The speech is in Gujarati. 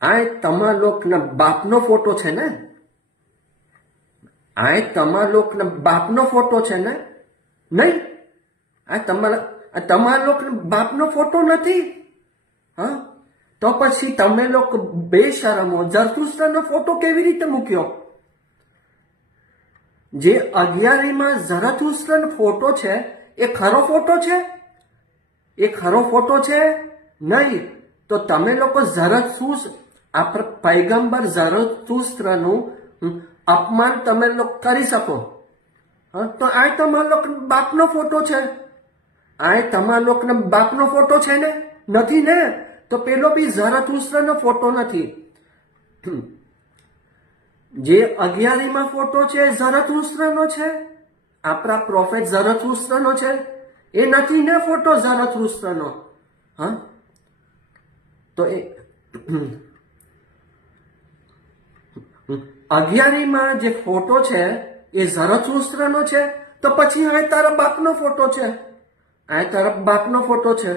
આ તમારા લોકના બાપનો ફોટો છે ને? આ તમારા લોકના બાપનો ફોટો છે ને? નહીં, આ તમારા લોકના બાપનો ફોટો નથી. હા, તો પછી તમે લોકો બેશરમો ઝરતુસ્ત્રનો ફોટો કેવી રીતે મૂક્યો? જે 11મીમાં ઝરતુસ્ત્રનો ફોટો છે એ ખરો ફોટો છે? એ ખરો ફોટો છે નહીં. તો તમે લોકો પૈગંબર ઝરતુસ્ત્રનું અપમાન તમે લોકો કરી શકો? તો આ તમારા લોકો બાપનો ફોટો છે. આ તમારા લોકોના બાપનો ફોટો છે ને? નથી ને? તો પેલો બી ઝરતુસ્ત્રનો ફોટો નથી. જે 11મીમાં ફોટો છે ઝરતુસ્ત્રનો છે, આપણા પ્રોફેટ ઝરતુસ્ત્રનો છે. એ નથી ને ફોટો ઝરતુસ્ત્રનો. હા, તો એ 11મીમાં જે ફોટો છે એ ઝરતુસ્ત્રનો છે. તો પછી આ તારા બાપનો ફોટો છે. આ તારા બાપનો ફોટો છે.